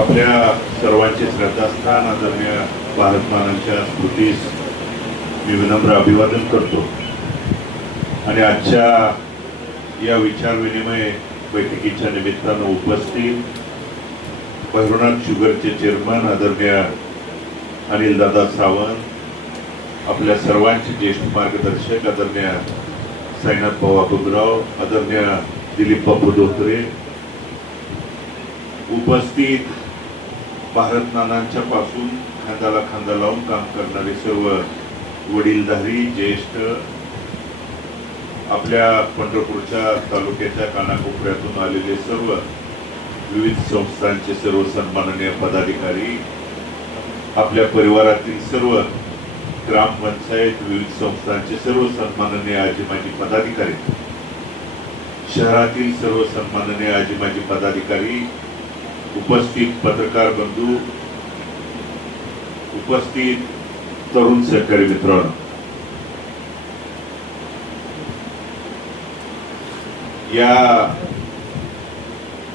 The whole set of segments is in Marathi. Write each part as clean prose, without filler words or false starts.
आपल्या सर्वांचे श्रद्धास्थान आदरणीय भारतमानांच्या स्मृतीस मी विनम्र अभिवादन करतो आणि आजच्या या विचार विनिमय बैठकीच्या निमित्तानं उपस्थित भैरवनाथ शुगरचे चेअरमन आदरणीय अनिलदादा सावंत, आपल्या सर्वांचे ज्येष्ठ मार्गदर्शक आदरणीय साईनाथ भाऊ अबुगराव, आदरणीय दिलीप बापू धोत्रे, उपस्थित भारत नानांच्या पासून खांद्याला खांदा लावून काम करणारे सर्व वडीलधारी ज्येष्ठ, आपल्या पंढरपूरच्या तालुक्याच्या कानाकोपऱ्यातून आलेले सर्व विविध संस्थांचे सर्व सन्माननीय पदाधिकारी, आपल्या परिवारातील सर्व ग्रामपंचायत विविध संस्थांचे सर्व सन्माननीय आजी माजी पदाधिकारी, शहरातील सर्व सन्माननीय आजी माजी पदाधिकारी, उपस्थित पत्रकार बंधू, उपस्थित तरुण सहकारी मित्रांनो, या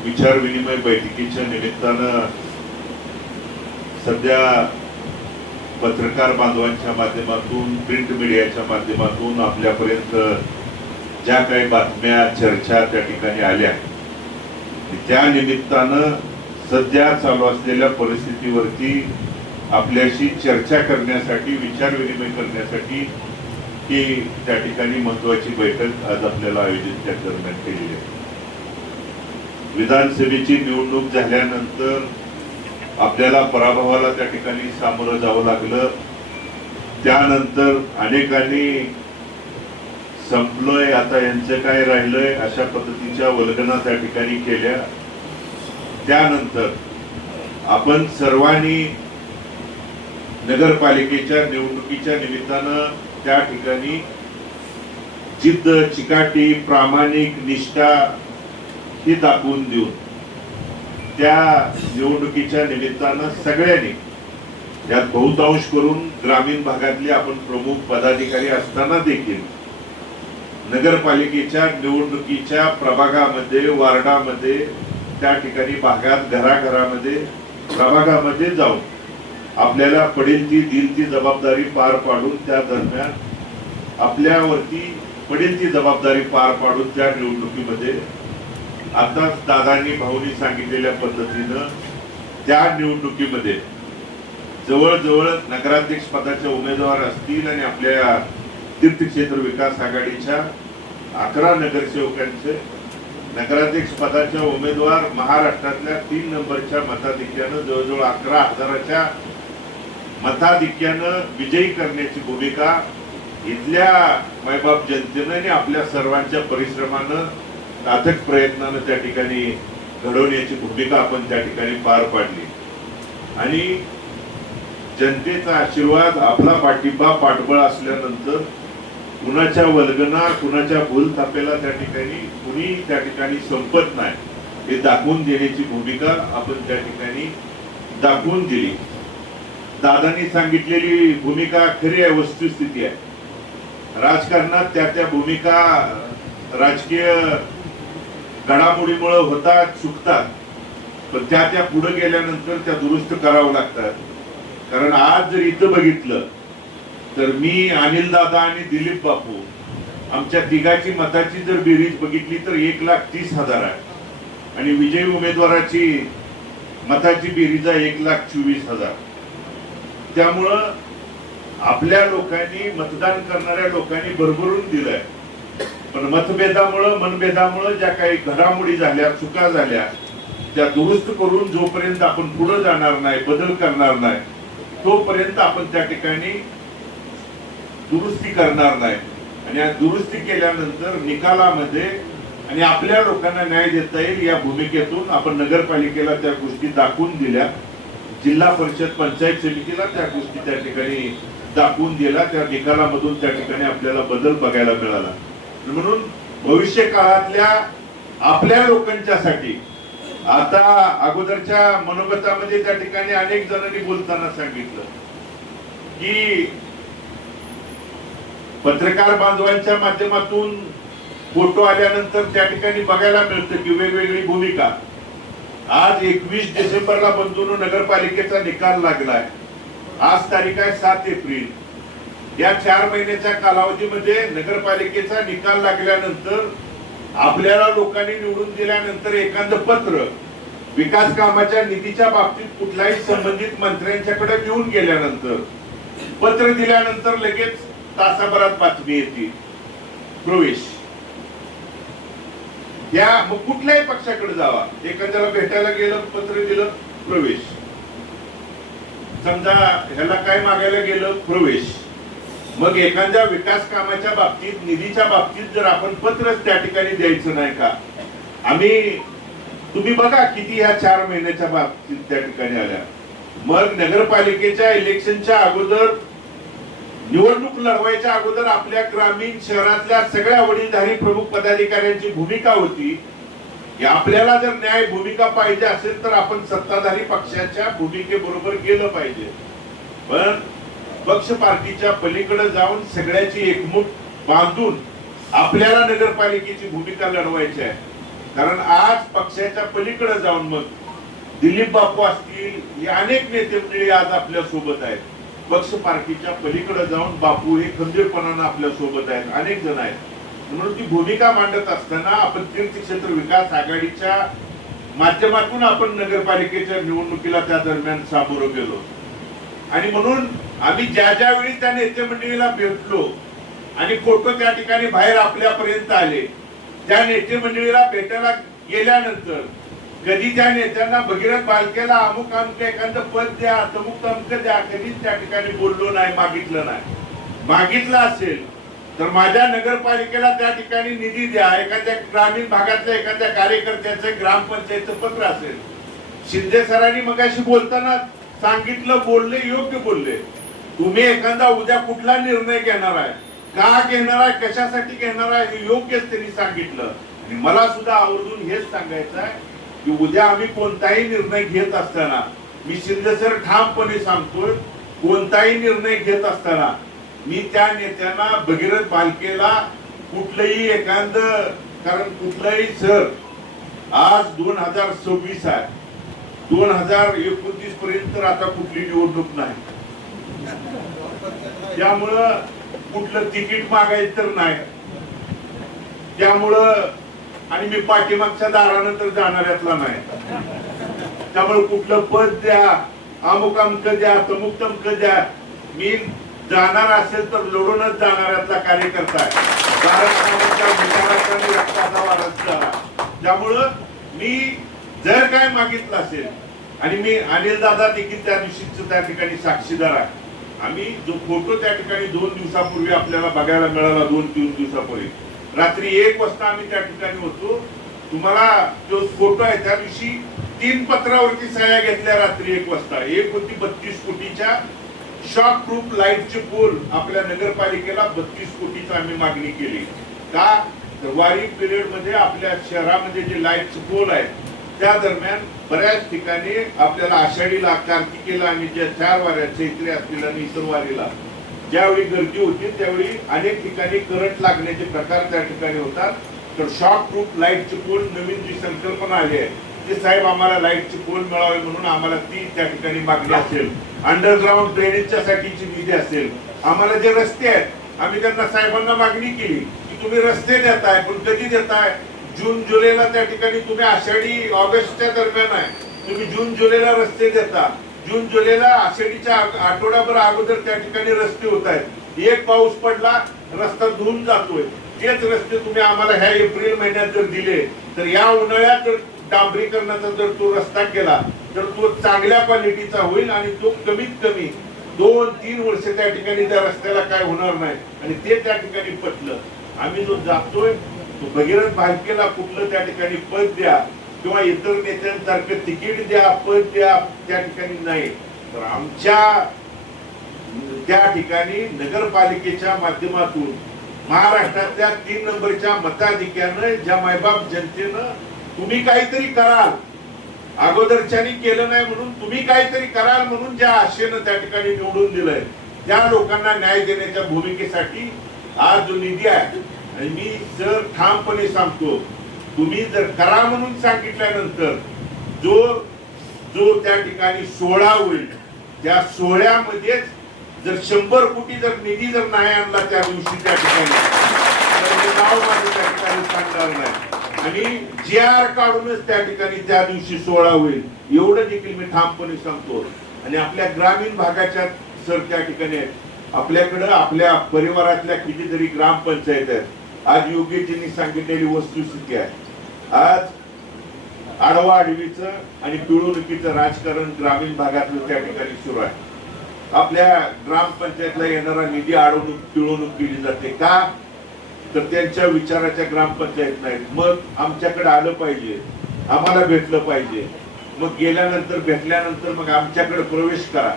विचार विनिमय बैठकीच्या निमित्तानं सध्या पत्रकार बांधवांच्या माध्यमातून, प्रिंट मीडियाच्या माध्यमातून आपल्यापर्यंत ज्या काही बातम्या चर्चा त्या ठिकाणी आल्या, त्या निमित्तानं सध्या चालू असलेल्या परिस्थितीवरती आपल्याशी चर्चा करण्यासाठी, विचार विनिमय करण्यासाठी ही त्या ठिकाणी महत्वाची बैठक आज आपल्याला आयोजित त्या दरम्यान केलेली आहे. विधानसभेची निवडणूक झाल्यानंतर आपल्याला पराभवाला त्या ठिकाणी सामोरं जावं लागलं. त्यानंतर अनेकांनी संपलोय, आता यांचं काय राहिलंय अशा पद्धतीच्या वल्गना त्या ठिकाणी केल्या. त्यानंतर आपण सर्वांनी नगरपालिकेच्या निवडणुकीच्या निमित्तानं त्या ठिकाणी जिद्द, चिकाटी, प्रामाणिक, निष्ठा ही दाखवून देऊन त्या निवडणुकीच्या निमित्तानं सगळ्यांनी, यात बहुतांश करून ग्रामीण भागातले आपण प्रमुख पदाधिकारी असताना देखील नगरपालिकेच्या निवडणुकीच्या प्रभागामध्ये, वार्डामध्ये, त्या ठिकाणी भागात, घराघरामध्ये, प्रभागामध्ये जाऊन आपल्याला पडेल ती दिल ती जबाबदारी पार पाडून, त्या दरम्यान आपल्यावरती पडेल ती जबाबदारी पार पाडून त्या निवडणुकीमध्ये आताच दादांनी भाऊनी सांगितलेल्या पद्धतीनं त्या निवडणुकीमध्ये जवळजवळ नगराध्यक्ष पदाचे उमेदवार असतील आणि आपल्या तीर्थक्षेत्र विकास आघाडीच्या 11 नगरसेवकांचे नगराध्यक्ष पदाच्या उमेदवार महाराष्ट्रातल्या 3 नंबरच्या मताधिक्यानं जवळजवळ 11,000च्या मताधिक्यानं विजयी करण्याची भूमिका इथल्या मायबाप जनतेनं आणि आपल्या सर्वांच्या परिश्रमानं, अथक प्रयत्नानं त्या ठिकाणी घडवण्याची भूमिका आपण त्या ठिकाणी पार पाडली. आणि जनतेचा आशीर्वाद, आपला पाठिंबा, पाठबळ असल्यानंतर कुणाच्या वल्गना, कुणाच्या भूलथापेला त्या ठिकाणी कुणी त्या ठिकाणी संपत नाही हे दाखवून देण्याची भूमिका आपण त्या ठिकाणी दाखवून दिली. दादांनी सांगितलेली भूमिका खरी आहे, वस्तुस्थिती आहे. राजकारणात त्या भूमिका राजकीय घडामोडीमुळे होतात, चुकतात, पण त्या पुढे गेल्यानंतर त्या दुरुस्त करावं लागतात. कारण आज जर इथं बघितलं तर मी, अनिल दादा आणि दिलीप बापू, आमच्या तिघाची मताची जर बेरीज बघितली तर 1,30,000 आहे आणि विजयी उमेदवाराची मताची बेरीज आहे 1,24,000. त्यामुळं आपल्या लोकांनी, मतदान करणाऱ्या लोकांनी भरभरून दिलंय, पण मनभेदामुळे ज्या काही घडामोडी झाल्या, चुका झाल्या, त्या दुरुस्त करून जोपर्यंत आपण पुढे जाणार नाही, बदल करणार नाही, तोपर्यंत आपण त्या ठिकाणी दुरुस्ती करणार नाही. आणि या दुरुस्ती केल्यानंतर निकालामध्ये आणि आपल्या लोकांना न्याय देता येईल या भूमिकेतून आपण नगरपालिकेला त्या गोष्टी दाखवून दिल्या, जिल्हा परिषद, पंचायत समितीला त्या गोष्टी त्या ठिकाणी दाखवून दिल्या. त्या निकालामधून त्या ठिकाणी आपल्याला बदल बघायला मिळाला. म्हणून भविष्य काळातल्या आपल्या लोकांच्यासाठी आता अगोदरच्या मनोगतामध्ये त्या ठिकाणी अनेक जणांनी बोलताना सांगितलं की पत्रकार बांधवांच्या माध्यमातून फोटो आल्यानंतर त्या ठिकाणी बघायला मिळतं की वेगवेगळी भूमिका. आज 21 डिसेंबरला बंधूंनो नगरपालिकेचा निकाल लागलाय. आज तारीख आहे 7 एप्रिल. या 4 महिन्याच्या कालावधीमध्ये नगरपालिकेचा निकाल लागल्यानंतर आपल्याला लोकांनी निवडून दिल्यानंतर एखादं पत्र विकास कामाच्या निधीच्या बाबतीत कुठल्याही संबंधित मंत्र्यांच्याकडे घेऊन गेल्यानंतर पत्र दिल्यानंतर लगेच तासाभरात बातमी येते प्रवेश. या मग कुठल्याही पक्षाकडे जावा, एखाद्याला भेटायला गेलं पत्र दिलं प्रवेश, समजा ह्याला काय मागायला गेलं प्रवेश. मग एखाद्या विकास कामाच्या बाबतीत निधीच्या बाबतीत जर आपण पत्रच त्या ठिकाणी द्यायचं नाही का? तुम्ही बघा किती ह्या 4 महिन्याच्या बाबतीत त्या ठिकाणी आल्या. मग नगरपालिकेच्या इलेक्शनच्या अगोदर, निवडणूक लढवायच्या अगोदर आपल्या ग्रामीण शहरातल्या सगळ्या वडीलधारी प्रमुख पदाधिकाऱ्यांची भूमिका होती की आपल्याला जर न्याय भूमिका पाहिजे असेल तर आपण सत्ताधारी पक्षाच्या भूमिकेबरोबर गेलं पाहिजे. पण पक्ष पार्टीच्या पलीकडे जाऊन सगळ्याची एकमूट बांधून आपल्याला नगरपालिकेची भूमिका लढवायची आहे. कारण आज पक्षाच्या पलीकडे जाऊन मग दिलीप बापू असतील, हे अनेक नेते मंडळी आज आपल्या सोबत आहेत. पक्ष पार्टीच्या पलीकडे जाऊन बापू हे खंबीरपणाने आपल्या सोबत आहेत, अनेक जण आहेत. म्हणून ती भूमिका मांडत असताना आपण तीर्थक्षेत्र विकास आघाडीच्या माध्यमातून आपण नगरपालिकेच्या निवडणुकीला त्या दरम्यान सामोरं गेलो. आणि म्हणून आम्ही ज्या ज्यावेळी त्या नेते मंडळीला भेटलो आणि फोटो त्या ठिकाणी बाहेर आपल्यापर्यंत आले, त्या नेते मंडळीला भेटायला गेल्यानंतर कधी त्या नेत्यांना भगीरथ बालकेला अमुक अमुक एखादं पद द्या, तमुक तमक द्या, कधीच त्या ठिकाणी बोललो नाही, मागितलं नाही. मागितलं असेल तर माझ्या नगरपालिकेला त्या ठिकाणी निधी द्या, एखाद्या ग्रामीण भागातल्या एखाद्या कार्यकर्त्याचं ग्रामपंचायतचं पत्र असेल. शिंदे सरांनी मगाशी बोलताना सांगितलं, बोलले, योग्य बोलले. तुम्ही एखादा उद्या कुठला निर्णय घेणार आहे, का घेणार आहे, कशासाठी घेणार आहे, हे योग्यच त्यांनी सांगितलं. आणि मला सुद्धा आवर्जून हेच सांगायचं आहे की उद्या आम्ही कोणताही निर्णय घेत असताना, मी शिंदे सर ठामपणे सांगतोय, कोणताही निर्णय घेत असताना मी त्या नेत्यांना भगीरथ बालकेला कुठलंही एखादं, कारण कुठलंही सर आज 2026 आहे, 2029 पर्यंत तर आता कुठली निवडणूक नाही, त्यामुळं कुठलं तिकीट मागायचं तर नाही. त्यामुळं आणि मी पाठीमागच्या दारानं तर जाणाऱ्यातला नाही. त्यामुळे कुठलं पद द्या, अमुक अमुक द्या, तमुक तमक द्या, मी जाणार असेल तर लढूनच जाणाऱ्यातला कार्यकर्ता आहे. रक्ताचा वारसदार. त्यामुळं मी जर काय मागितलं असेल, आणि मी अनिल दादा देखील त्या दिवशीच त्या ठिकाणी साक्षीदार आहे. आम्ही जो फोटो त्या ठिकाणी 2 दिवसापूर्वी आपल्याला बघायला मिळाला, 2-3 दिवसापूर्वी रात्री 1 वाजता आम्ही त्या ठिकाणी होतो. तुम्हाला जो फोटो आहे त्या दिवशी 3 पत्रावरती सह्या घेतल्या रात्री 1 वाजता. एक होती 32 कोटीच्या शॉक प्रूफ लाईटचे पोल, आपल्या नगरपालिकेला 32 कोटीची आम्ही मागणी केली. का तर वारी पिरियड मध्ये आपल्या शहरामध्ये जे लाईटचे पोल आहेत त्या दरम्यान बऱ्याच ठिकाणी आपल्याला आषाढीला, कार्तिकेला आणि ज्या 4 वाऱ्या चैत्री असतील आणि इतर वारीला ज्यावेळी गर्दी होती त्यावेळी अनेक ठिकाणी करंट लागण्याचे प्रकार त्या ठिकाणी होतात. तर शॉक प्रूफ लाईटचे पोल नवीन जी संकल्पना आली आहे ते साहेब आम्हाला लाईटचे पोल मिळावे म्हणून आम्हाला ती त्या ठिकाणी मागणी असेल. अंडरग्राउंड ड्रेनेजच्या साठीची निधी असेल. आम्हाला जे रस्ते आहेत आम्ही त्यांना साहेबांना मागणी केली की तुम्ही रस्ते देताय, पण कधी देताय? जून जुलैला त्या ठिकाणी तुम्ही आषाढी ऑगस्टच्या दरम्यान आहे, तुम्ही जून जुलैला रस्ते देता. जून जुलैला आषाढीच्या आठवड्याभर अगोदर त्या ठिकाणी रस्ते होत आहेत. एक पाऊस पडला रस्ता धुवून जातोय. तेच रस्ते तुम्ही आम्हाला ह्या एप्रिल महिन्यात जर दिले तर या उन्हाळ्यात जर डांबरीकरणाचा जर तो रस्ता केला तर तो चांगल्या क्वालिटीचा होईल आणि तो कमीत कमी 2-3 वर्ष त्या ठिकाणी त्या रस्त्याला काय होणार नाही. आणि ते त्या ठिकाणी पटलं. आम्ही जो जातोय तो भगीरथ बालकेला कुठलं त्या ठिकाणी पद द्या किंवा इतर नेत्यांसारखं तिकीट द्या, पद द्या त्या ठिकाणी नाही. तर आमच्या त्या ठिकाणी नगरपालिकेच्या माध्यमातून महाराष्ट्रातल्या 3 नंबरच्या मताधिक्यानं ज्या मायबाप जनतेनं तुम्ही काहीतरी कराल, अगोदरच्यानी केलं नाही म्हणून तुम्ही काहीतरी कराल म्हणून ज्या आशेनं त्या ठिकाणी निवडून दिलंय त्या लोकांना न्याय देण्याच्या भूमिकेसाठी आज जो निधी आहे. आणि मी जर ठामपणे सांगतो, तुम्ही जर करा म्हणून सांगितल्यानंतर जो जो त्या ठिकाणी सोहळा होईल त्या सोहळ्यामध्येच जर 100 कोटी जर निधी जर नाही आणला त्या दिवशी त्या ठिकाणी तर हे नाव माझं त्या ठिकाणी सांगणार नाही आणि GR काढूनच त्या ठिकाणी त्या दिवशी सोहळा होईल एवढं देखील मी ठामपणे सांगतो. आणि आपल्या ग्रामीण भागाच्या सर त्या ठिकाणी आपल्याकडं आपल्या परिवारातल्या कितीतरी ग्रामपंचायत आहेत. आज योगेशजींनी सांगितलेली वस्तुस्थिती आहे. आज आडवाआडवीचं आणि पिळवणुकीचं राजकारण ग्रामीण भागातलं त्या ठिकाणी सुरू आहे. आपल्या ग्रामपंचायतला येणारा निधी अडवणूक पिळवणूक केली जाते का तर त्यांच्या विचाराच्या ग्रामपंचायत नाहीत. मग आमच्याकडे आलं पाहिजे, आम्हाला भेटलं पाहिजे. मग गेल्यानंतर भेटल्यानंतर मग आमच्याकडे प्रवेश करा.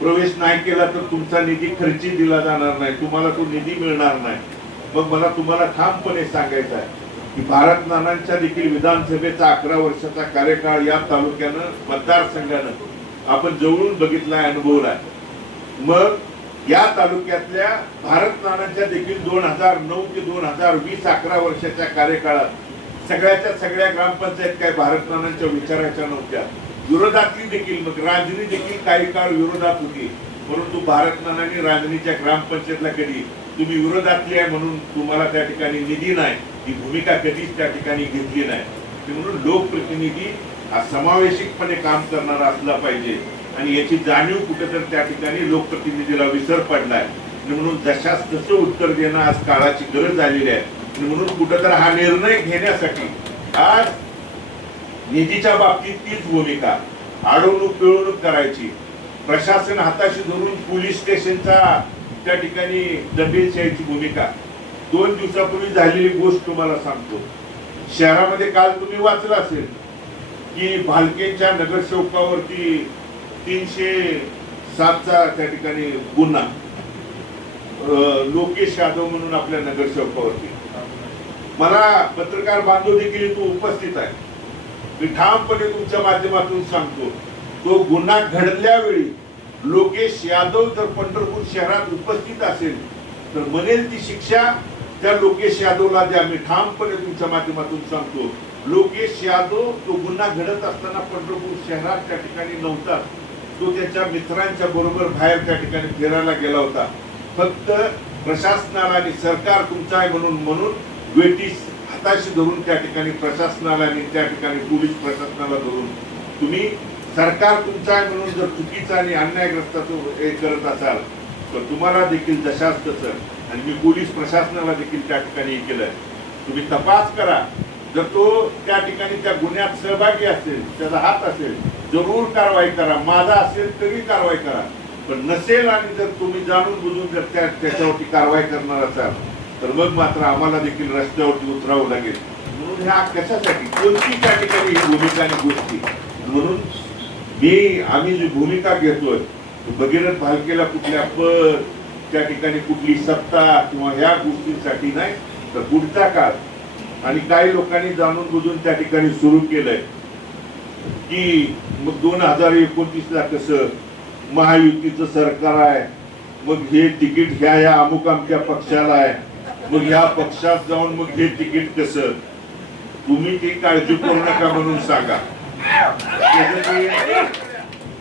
प्रवेश नाही केला तर तुमचा निधी खर्ची दिला जाणार नाही, तुम्हाला तो निधी मिळणार नाही. मग मला तुम्हाला ठामपणे सांगायचं आहे की भारत नानांच्या देखील विधानसभेचा 11 वर्षाचा कार्यकाळ या तालुक्यानं मतदारसंघानं आपण जवळून बघितलाय, अनुभवलाय. मग या तालुक्यातल्या भारत नानांच्या देखील 2009 ते 2020 11 वर्षाच्या कार्यकाळात सगळ्याच्या सगळ्या ग्रामपंचायत काय भारत नानांच्या विचाराच्या नव्हत्या. विरोधातली देखील मग राजनी देखील काही काळ विरोधात होती. परंतु भारत नानांनी राजनीच्या ग्रामपंचायतला कधी तुम्ही विरोधातली आहे म्हणून तुम्हाला त्या ठिकाणी निधी नाही ही भूमिका कधीच त्या ठिकाणी घेतली नाही. म्हणून लोकप्रतिनिधी हा समावेशिकपणे काम करणारा असला पाहिजे आणि याची जाणीव कुठेतरी त्या ठिकाणी लोकप्रतिनिधीला विसर पडलाय. म्हणून जशास तसं उत्तर देणं आज काळाची गरज झालेली आहे. म्हणून कुठेतरी हा निर्णय घेण्यासाठी आज निधीच्या बाबतीत तीच भूमिका, अडवणूक पिळवणूक करायची, प्रशासन हाताशी धरून पोलीस स्टेशनचा त्या ठिकाणी दंडेलशाहीची भूमिका. 2 दिवसापूर्वी झालेली गोष्ट तुम्हाला सांगतो. शहरामध्ये काल तुम्ही वाचलं असेल की भालकेच्या नगरसेवकावरती 307चा त्या ठिकाणी गुन्हा, लोकेश यादव म्हणून आपल्या नगरसेवकावरती. मला पत्रकार बांधव देखील इथं उपस्थित आहे. मी ठामपणे तुमच्या माध्यमातून सांगतो तो गुन्हा घडल्या वेळी लोकेश यादव जर पंढरपूर शहरात उपस्थित असेल तर म्हणेल ती शिक्षा त्या लोकेश यादवला द्या. मी ठामपणे तुमच्या माध्यमातून सांगतो लोकेश यादव तो गुन्हा घडत असताना पंढरपूर शहरात त्या ठिकाणी नव्हता. तो त्याच्या मित्रांच्या बरोबर बाहेर त्या ठिकाणी फिरायला गेला होता. फक्त प्रशासनाला आणि सरकार तुमचं आहे म्हणून वेटीस हाताशी धरून त्या ठिकाणी प्रशासनाला आणि त्या ठिकाणी पोलीस प्रशासनाला धरून तुम्ही सरकार तुमचं आहे म्हणून जर चुकीचं आणि अन्यायग्रस्ताचं हे करत असाल तर तुम्हाला देखील जशाच तसं आणि मी पोलीस प्रशासनाला देखील त्या ठिकाणी हे केलंय. तुम्ही तपास करा. जर तो त्या ठिकाणी त्या गुन्ह्यात सहभागी असेल, त्याचा हात असेल, जरूर कारवाई करा. माझा असेल तरी कारवाई करा. पण नसेल आणि जर तुम्ही जाणून बुजून जर त्याच्यावरती कारवाई करणार असाल तर मग मात्र आम्हाला देखील रस्त्यावरती उतरावं लागेल. म्हणून ह्या कशासाठी कोणती त्या ठिकाणी ही भूमिका आणि गोष्टी म्हणून आम्ही जी भूमिका घेतोय भगीरथ भालकेला कुठल्या पद त्या ठिकाणी कुठली सत्ता किंवा ह्या गोष्टींसाठी नाही तर पुढचा काळ. आणि काही लोकांनी जाणून बुजून त्या ठिकाणी सुरू केलंय की मग 2029ला कसं महायुतीचं सरकार आहे, मग हे तिकीट ह्या अमुक अमक्या पक्षाला आहे, मग ह्या पक्षात जाऊन मग हे तिकीट कसं. तुम्ही ती काळजी करू नका म्हणून सांगा.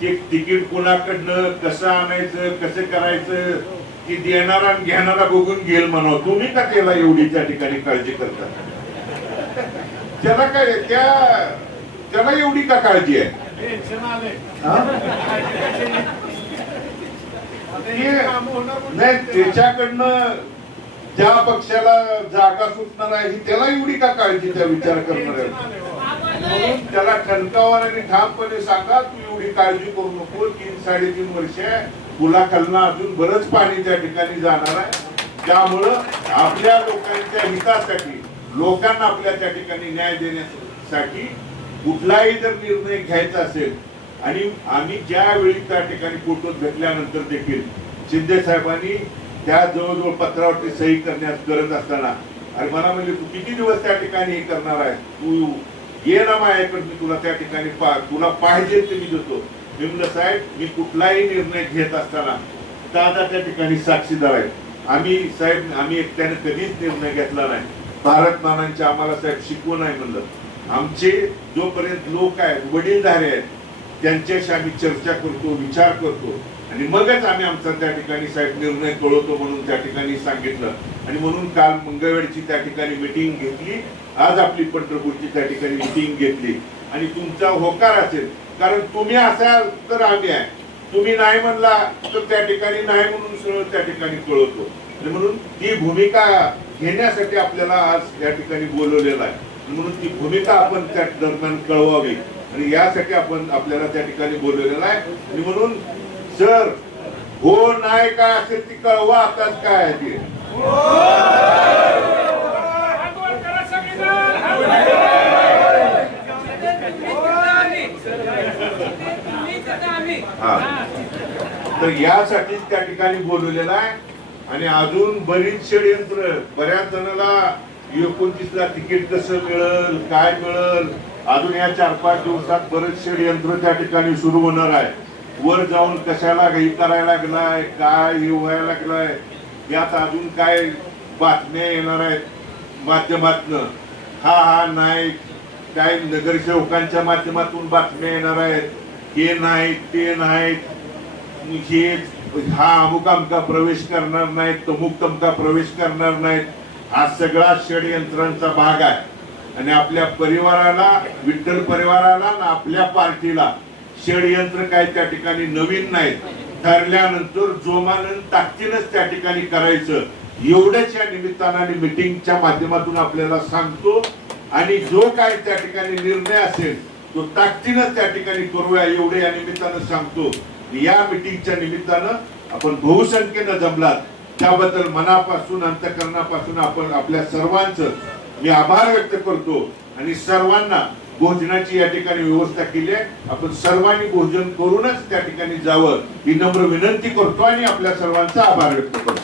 ते तिकीट कोणाकडनं कसं आणायचं कसं करायचं ते देणारा आणि घेणारा बघून घेईल म्हणावं. तुम्ही का त्याला एवढी त्या ठिकाणी काळजी करता? त्याला काय त्याला एवढी का काळजी आहे? नाही त्याच्याकडनं ज्या पक्षाला जागा सुटणार आहे त्याला एवढी का काळजी त्या विचार करणार आहे? म्हणून त्याला ठणकावर आणि ठामपणे सांगा तू एवढी काळजी करू नको. 3-3.5 वर्ष पुलाखालनं अजून बरंच पाणी त्या ठिकाणी जाणार आहे. त्यामुळं आपल्या लोकांच्या हितासाठी लोकांना आपल्या त्या ठिकाणी न्याय देण्यासाठी कुठलाही जर निर्णय घ्यायचा असेल आणि आम्ही ज्यावेळी त्या ठिकाणी फोटो भेटल्यानंतर देखील शिंदे साहेबांनी त्या जवळजवळ पत्रावरती सही करण्यास करत असताना अरे मला म्हणजे तू किती दिवस त्या ठिकाणी हे करणार आहे, तू ये ना माझ्याकडे मी तुला त्या ठिकाणी तुला पाहिजे ते मी देतो. मी म्हणलं साहेब मी कुठलाही निर्णय घेत असताना दादा त्या ठिकाणी साक्षीदार आहे. आम्ही एकट्याने कधीच निर्णय घेतला नाही. भारत नानांच्या आम्हाला साहेब शिकवून आहे म्हणलं आमचे जोपर्यंत लोक आहेत वडीलधारे आहेत त्यांच्याशी आम्ही चर्चा करतो, विचार करतो आणि मगच आम्ही आमचा त्या ठिकाणी साहेब निर्णय कळवतो म्हणून त्या ठिकाणी सांगितलं. आणि म्हणून काल मंगळवेढची त्या ठिकाणी मिटिंग घेतली, आज आपली पंढरपूरची त्या ठिकाणी मिटिंग घेतली. आणि तुमचा होकार असेल, कारण तुम्ही असाल तर आम्ही आहे, तुम्ही नाही म्हणला तर त्या ठिकाणी नाही म्हणून सरळ त्या ठिकाणी कळवतो. म्हणून ती भूमिका घेण्यासाठी आपल्याला आज या ठिकाणी बोलवलेलं आहे. म्हणून ती भूमिका आपण त्या दरम्यान कळवावी आणि यासाठी आपण आपल्याला त्या ठिकाणी बोलवलेलं आहे. आणि म्हणून सर हो नाही काय असेल ती कळवा. आताच काय आहे ते तर यासाठीच त्या ठिकाणी बोलवलेलं आहे. आणि अजून बरीच षडयंत्र, बऱ्याच जणांना 29ला तिकीट कसं मिळेल, काय मिळेल, अजून या 4-5 दिवसात बरेच षडयंत्र त्या ठिकाणी सुरू होणार आहे. वर जाऊन कशाला हे करायला लागलाय, काय हे व्हायला लागलाय, यात अजून काय बातम्या येणार आहेत माध्यमातनं. हा नाही काय नगरसेवकांच्या माध्यमातून बातम्या येणार आहेत, हे नाहीत ते नाहीत, हे हा अमुक अमका प्रवेश करणार नाहीत, तमुक तमका प्रवेश करणार नाहीत. हा सगळा षडयंत्रांचा भाग आहे. आणि आपल्या परिवाराला, विठ्ठल परिवाराला आणि आपल्या पार्टीला षडयंत्र काय त्या ठिकाणी नवीन नाहीत. ठरल्यानंतर जोमानं ताकदीनच त्या ठिकाणी करायचं एवढंच या निमित्ताने मीटिंगच्या माध्यमातून आपल्याला सांगतो. आणि जो काय त्या ठिकाणी निर्णय असेल तो ताकदीनच त्या ठिकाणी करूया एवढे या निमित्तानं सांगतो. या मीटिंगच्या निमित्तानं आपण बहुसंख्येनं जमलात त्याबद्दल मनापासून अंतःकरणापासून आपण आपल्या सर्वांचं मी आभार व्यक्त करतो. आणि सर्वांना भोजनाची या ठिकाणी व्यवस्था केली आहे. आपण सर्वांनी भोजन करूनच त्या ठिकाणी जावं ही नम्र विनंती करतो आणि आपल्या सर्वांचा आभार व्यक्त करतो.